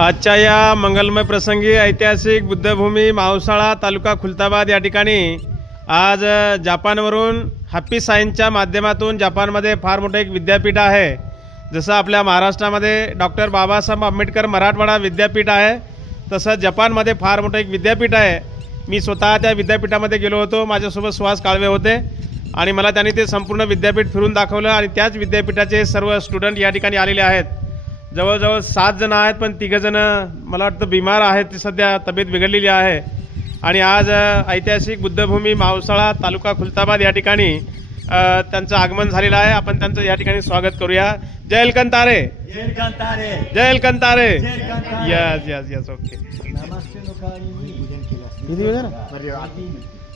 आजच्या या मंगलमय प्रसंगी ऐतिहासिक बुद्धभूमी मावसाळा तालुका खुलताबाद या ठिकाणी आज जपानवरून हॅपी सायन्सच्या माध्यमातून जपानमध्ये फार मोठं एक विद्यापीठ आहे। जसं आपल्या महाराष्ट्रामध्ये डॉक्टर बाबासाहेब आंबेडकर मराठवाडा विद्यापीठ आहे, तसं जपानमध्ये फार मोठं एक विद्यापीठ आहे। मी स्वतः त्या विद्यापीठामध्ये गेलो होतो, माझ्यासोबत सुहास काळवे होते आणि मला त्यांनी ते संपूर्ण विद्यापीठ फिरून दाखवलं आणि त्याच विद्यापीठाचे सर्व स्टुडंट या ठिकाणी आलेले आहेत। जवळजवळ 7 जण आहेत, पण 3 जण मला वाटतं बिमार आहेत, ती सध्या तब्येत बिघडलेली आहे। आणि आज ऐतिहासिक बुद्धभूमी मावसाळा तालुका खुलताबाद या ठिकाणी त्यांचं आगमन झालेलं आहे। आपण त्यांचं या ठिकाणी स्वागत करूया। जय एलकंतारे, जय एलकंतारे, जय एलकंतारे। जय एलकंतारे। Yes yes yes okay.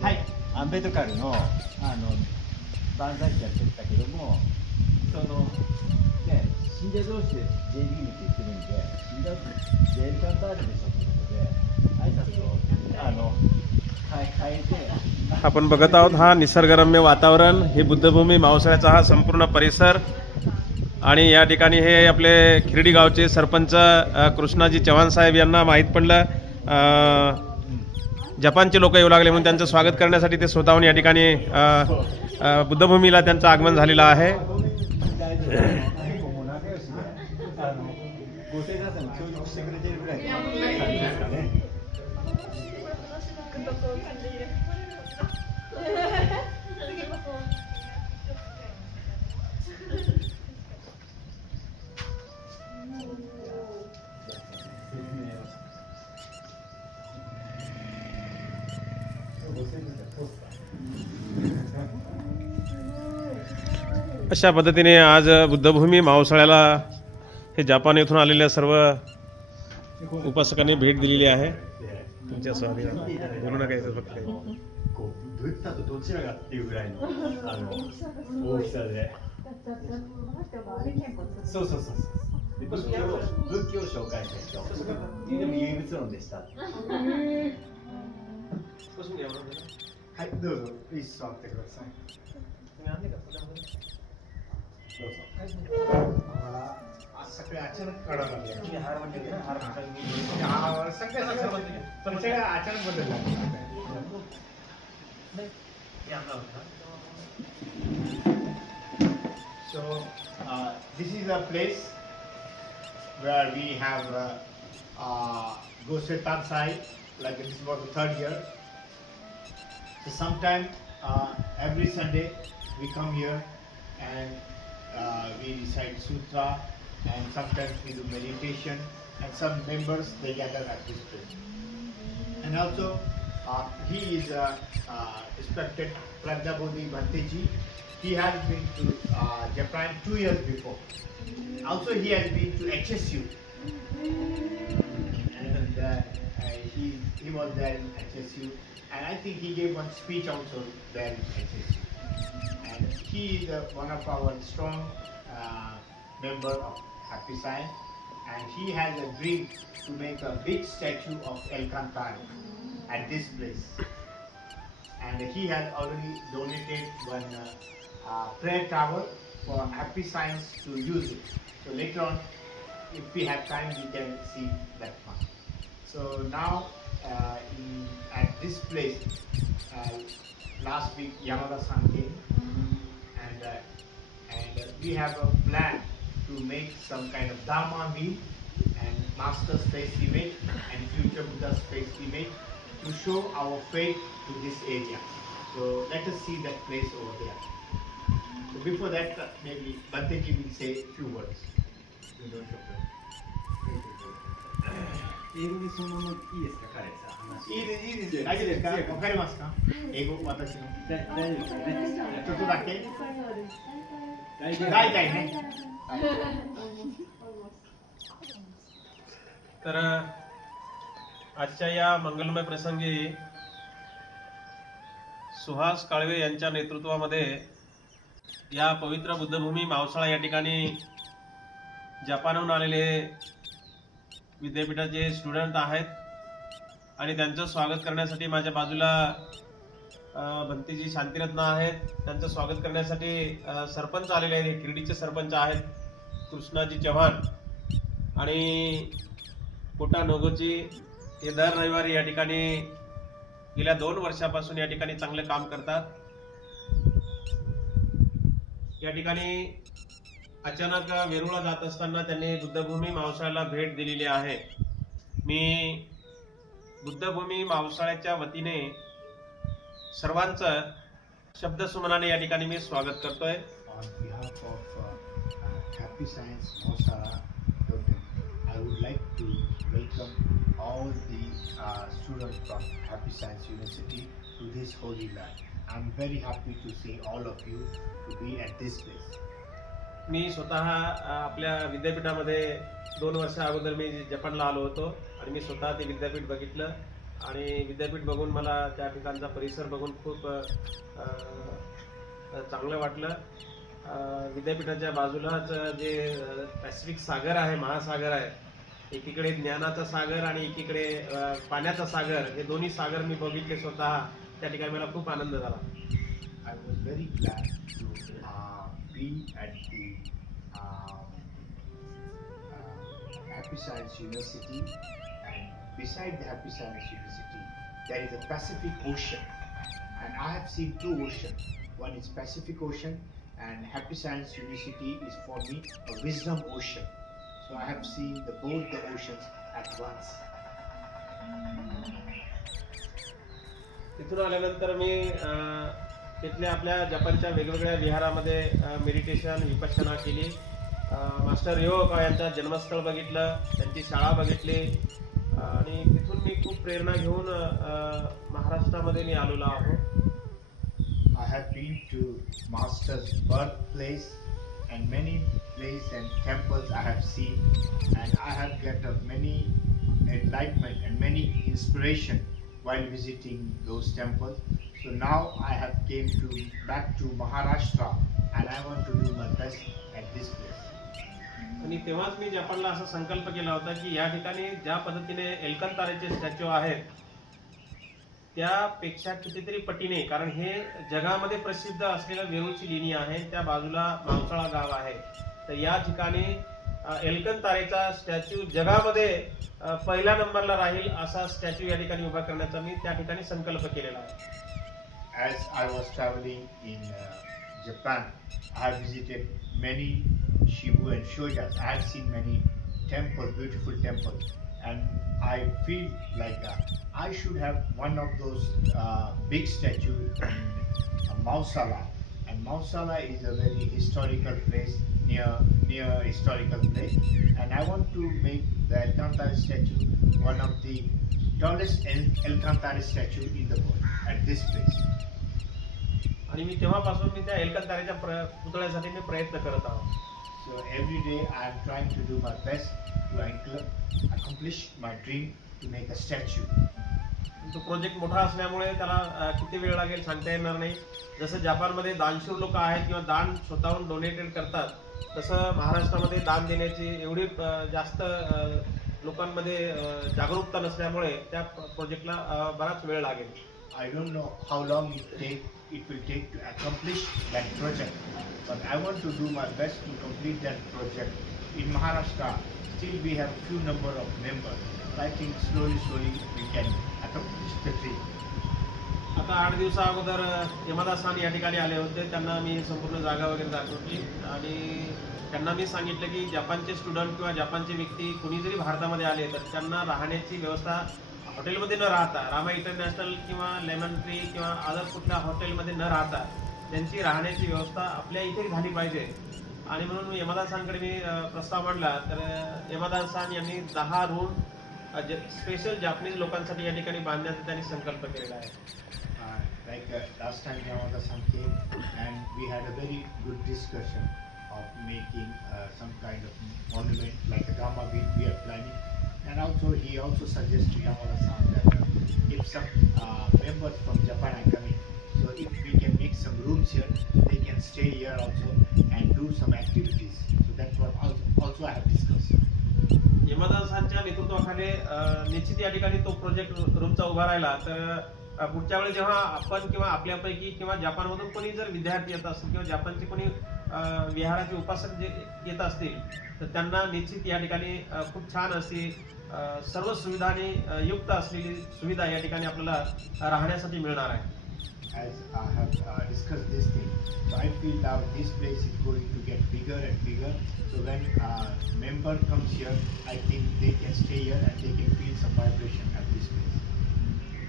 はい、アンベドカルの万歳期やってたけども、信者同士で J リーグって言ってるんで、信者同士で J エルカンターレでしょってことで、挨拶を変えて。 आपण बघत आहोत हा निसर्गरम्य वातावरण, हे बुद्धभूमी मावसाळ्याचा हा संपूर्ण परिसर आणि या ठिकाणी हे आपले खिरडी गावचे सरपंच कृष्णाजी चव्हाण साहेब यांना माहीत पडलं जपानचे लोक येऊ लागले म्हणून त्यांचं स्वागत करण्यासाठी ते स्वतःहून या ठिकाणी बुद्धभूमीला त्यांचं आगमन झालेलं आहे। अशा पद्धतीने आज बुद्धभूमी मावसाळ्याला हे जपान येथून आलेल्या सर्व उपासकांनी भेट दिलेली आहे। तुमच्या स्वागत बोलू नका याचं फक्त ブッダとどちらがっていうぐらいの大きさで。そうそうそうそう。仏教を紹介した人。でも唯物論でした。はい、どうぞ。いい座ってください。どうぞ。सगळे अचानक कळालं लागले हार म्हणजे हार सगळे अचानक बदलला So this is a place where we have Gosei Tansai, like this was the 3rd year. So sometime every Sunday we come here and we recite sutra, and sometimes we do meditation, and some members they gather at this place. And also he is respected Prajnabodhi Bhanteji. He has been to Japan 2 years before. Also he has been to HSU, and he was there in HSU, and I think he gave one speech also there in HSU. And he is one of our strong member of Happy Science, and he has a dream to make a big statue of Elkantara at this place. And he has already donated one prayer tower for Happy Science to use it. So later on, if we have time, we can see that one. So now at this place, last week Yamada-san came, and we have a plan to make some kind of Dharma wheel and Master Space image and future Buddha Space image to show our faith to this area. So let us see that place over there. So before that, maybe Bhanteji will say a few words. 英語でそのままいいですか、彼さ話。いいですよ。大丈夫ですか？わかりますか？英語私の。大丈夫ですね。ちょっとだけ。大体ね。तर आजच्या या मंगलमय प्रसंगी सुहास काळवे यांच्या नेतृत्वामध्ये या पवित्र बुद्धभूमी मावसाळा या ठिकाणी जपानहून आलेले विद्यापीठाचे स्टुडंट आहेत आणि त्यांचं स्वागत करण्यासाठी माझ्या बाजूला भंतीजी शांतिरत्न आहेत। त्यांचं स्वागत करण्यासाठी सरपंच आलेले आहेत, खिरडीचे सरपंच आहेत कृष्णाजी चव्हाण, आणि कोटा नोगोची हे दर रविवारी या ठिकाणी गेल्या 2 वर्षापासून या ठिकाणी चांगले काम करतात. या ठिकाणी अचानक वेरूळला जात असताना त्यांनी बुद्धभूमी मावसाळ्याला भेट दिलेली आहे. मी बुद्धभूमी मावसाळ्याच्या वतीने सर्वांचं शब्दसुमनाने या ठिकाणी मी स्वागत करतोय. On behalf of Happy Science Mausara Totem, I would like to welcome all the students from Happy Science University to this holy land. I'm very happy to see all of you to be at this place. मी स्वतः आपल्या विद्यापीठामध्ये 2 वर्षा अगोदर मी जपानला आलो होतो आणि मी स्वतः ते विद्यापीठ बघितलं आणि विद्यापीठ बघून मला त्या ठिकाणचा परिसर बघून खूप चांगलं वाटलं. विद्यापीठाच्या बाजूलाच जे पॅसिफिक सागर आहे, महासागर आहे, एकीकडे ज्ञानाचा सागर आणि एकीकडे पाण्याचा सागर, हे दोन्ही सागर मी बघितले स्वतः. त्या ठिकाणी मला खूप आनंद झाला. I was very glad to be at the Happy Science University, and beside the Happy Science University there is a Pacific Ocean, and I have seen 2 oceans. One is Pacific Ocean, and Happy Science University is for me a wisdom ocean. So I have seen both the oceans at once. तिथून आल्यानंतर मी तिथल्या आपल्या जपानच्या वेगवेगळ्या विहारामध्ये meditation Vipassana केली. Master रिओका यांचं जन्मस्थळ बघितलं, त्यांची शाळा बघितली आणि तिथून मी खूप प्रेरणा घेऊन महाराष्ट्रामध्ये मी आलेलो आहो. I have been to Master's birthplace and many places and temples I have seen, and I have get many enlightenment and many inspiration while visiting those temples. So now I have came back to Maharashtra, and I want to do my best at this place. आणि तेव्हाच मी जपानला असा संकल्प केला होता की या ठिकाणी ज्या पद्धतीने एल्कंतारेचे स्टॅच्यू आहेत त्यापेक्षा कितीतरी पटीने, कारण हे जगामध्ये प्रसिद्ध असलेलं वेरूळची लेणी आहे, त्या बाजूला मावसाळा गाव आहे, तर या ठिकाणी एल्कंतारेचा स्टॅच्यू जगामध्ये पहिल्या नंबरला राहील असा स्टॅच्यू या ठिकाणी उभा करण्याचा मी त्या ठिकाणी संकल्प केलेला आहे. As I was traveling in Japan, I have visited many Shibu and Shojas. I have seen many temples, beautiful temples, and I feel like I should have one of those big statues in Mausala. And Mausala is a very historical place, near historical place, and I want to make the Alcantara statue one of the tallest Alcantara statue in the world at this place. आणि मी तेव्हापासून मी त्या एल्कंतारेच्या पुतळ्यासाठी मी प्रयत्न करत आहोत. So every day I am trying to do my best to accomplish my dream to make a statue. तो project मोठा असल्यामुळे त्याला किती वेळ लागेल सांगता येणार नाही. जसं जपानमध्ये दानशूर लोक आहेत किंवा दान स्वतःहून डोनेटेड करतात, तसं महाराष्ट्रामध्ये दान देण्याची एवढी जास्त लोकांमध्ये जागरूकता नसल्यामुळे त्या प्रोजेक्टला बराच वेळ लागेल. I don't know how long it will take to accomplish that project, but I want to do my best to complete that project. In Maharashtra, still we have few number of members. I think slowly we can accomplish the dream. आता 8 दिवसा अगोदर यमदासान या ठिकाणी आले होते. त्यांना मी संपूर्ण जागा वगैरे दाखवली आणि त्यांना मी सांगितलं की जपानचे स्टुडंट किंवा जपानचे व्यक्ती कुणी जरी भारतामध्ये आले तर त्यांना राहण्याची व्यवस्था हॉटेलमध्ये न राहता, रामा इंटरनॅशनल किंवा लेमन ट्री किंवा अदर कुठल्या हॉटेलमध्ये न राहता त्यांची राहण्याची व्यवस्था आपल्या इथे झाली पाहिजे. आणि म्हणून यमदासांकडे मी प्रस्ताव मांडला, तर यमदासान यांनी 10 रूम स्पेशल जापनीज लोकांसाठी या ठिकाणी बांधण्याचा त्यांनी संकल्प केलेला आहे. Like last time Yamada-san came, and we had a very good discussion of making some kind of monument like a Gamma we are planning, and also he also suggested Yamada-san that if some members from Japan are coming, so if we can make some rooms here, so they can stay here also and do some activities. So that's what also I have discussed. यमदासांच्या नेतृत्वाखाली निश्चित या ठिकाणी तो project रूमचा उभा राहिला तर पुढच्या वेळी जेव्हा आपण किंवा आपल्यापैकी किंवा जपानमधून कोणी जर विद्यार्थी येत असतील किंवा जपानचे कोणी विहाराचे उपासक जे येत असतील तर त्यांना निश्चित या ठिकाणी खूप छान अशी सर्व सुविधांनी युक्त असलेली सुविधा या ठिकाणी आपल्याला राहण्यासाठी मिळणार आहे. As I have discussed this thing, so I feel now this place is going to get bigger and bigger. So when member comes here, I think they can stay here and they can feel some vibration at this place.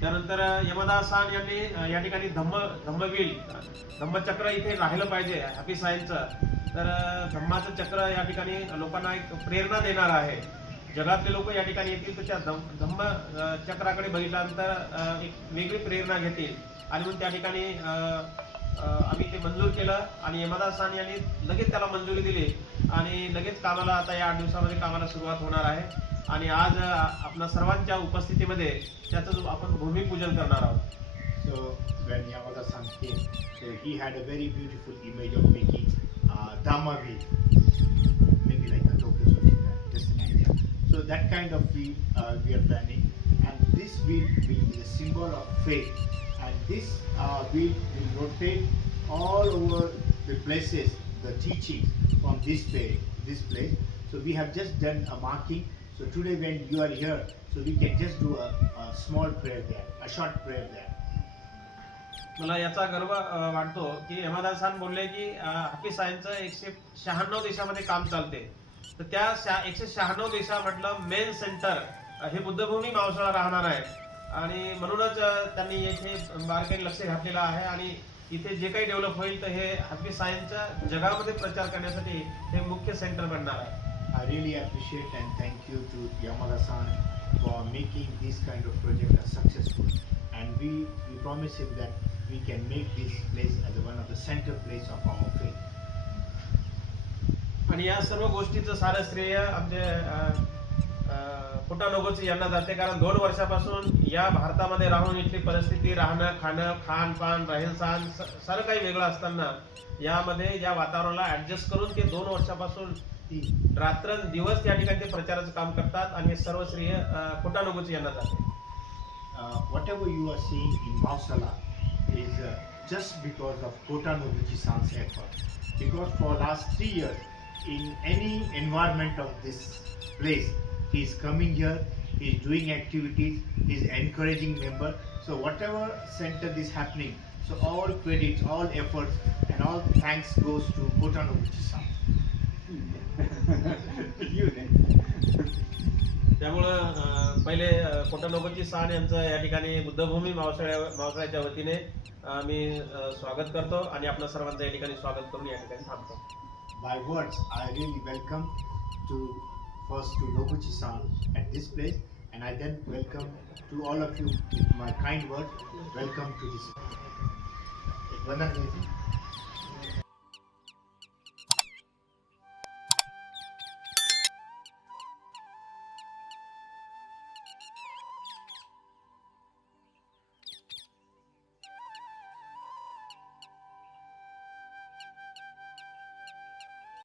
त्यानंतर यमदास San यांनी या ठिकाणी धम्मचक्र इथे राहिलं पाहिजे happy सायन्सचं. तर धम्माचं चक्र या ठिकाणी लोकांना एक प्रेरणा देणार आहे. जगातले लोक या ठिकाणी येतील तर त्या धम्म चक्राकडे बघितल्यानंतर एक वेगळी प्रेरणा घेतील आणि म्हणून त्या ठिकाणी आम्ही ते मंजूर केलं आणि यमदास सान यांनी लगेच त्याला मंजुरी दिली आणि लगेच कामाला आता या 8 दिवसामध्ये कामाला सुरुवात होणार आहे. आणि आज आपल्या सर्वांच्या उपस्थितीमध्ये त्याचं आपण भूमिपूजन करणार आहोत. So when Yamada-san came, so he had a very beautiful image of making Dhamma wheel, maybe like a Tokyo Soshika, just an idea. So that kind of wheel we are planning, and this wheel will be the symbol of faith, and this wheel will rotate all over the places, the teachings from this place. So we have just done a marking. So today when you are here, so we can just do a small prayer there, a short prayer there. मला याचा गर्व वाटतो की यमदास San बोलले की happy सायन्सचं 196 देशामध्ये काम चालते. तर त्या 196 देशामधलं मेन सेंटर हे बुद्धभूमी मावसाळा राहणार आहे आणि म्हणूनच त्यांनी येथे बारकाईने लक्ष घातलेलं आहे आणि इथे जे काही डेव्हलप होईल तर हे हॅपी सायन्सच्या जगामध्ये प्रचार करण्यासाठी हे मुख्य सेंटर बनणार आहे. I really appreciate and thank you to Yamada-san for making this kind of project successful, and we promise him that we can make this place as one of the center place of our faith. आणि या सर्व गोष्टीचं सारं श्रेय आमचे फुटानोगोची यांना जाते कारण 2 वर्षापासून या भारतामध्ये राहून इथली परिस्थिती राहणं खाणं खानपान राहणसहान सारं काही वेगळं असताना यामध्ये या वातावरणाला ऍडजस्ट करून ते 2 वर्षापासून रात्रंदिवस या ठिकाणी ते प्रचाराचं काम करतात आणि हे सर्व श्रेय फुटानोगोची यांना जाते. Whatever you are seeing in Mausala is just because of Kota Noguchi-san's effort. Because for last 3 years, in any environment of this place, he is coming here, he is doing activities, he is encouraging members. So whatever center is happening, so all credits, all efforts, and all thanks goes to Kota Noguchi-san. त्यामुळं पहिले फुटानोगोची San यांचं या ठिकाणी बुद्धभूमी मावसाळ्याच्या वतीने मी स्वागत करतो आणि आपल्या सर्वांचं या ठिकाणी स्वागत करून या ठिकाणी थांबतो. By words, I really welcome first to Noguchi-san at this place, and I then welcome to all of you with my kind words. Welcome to this. Vandan.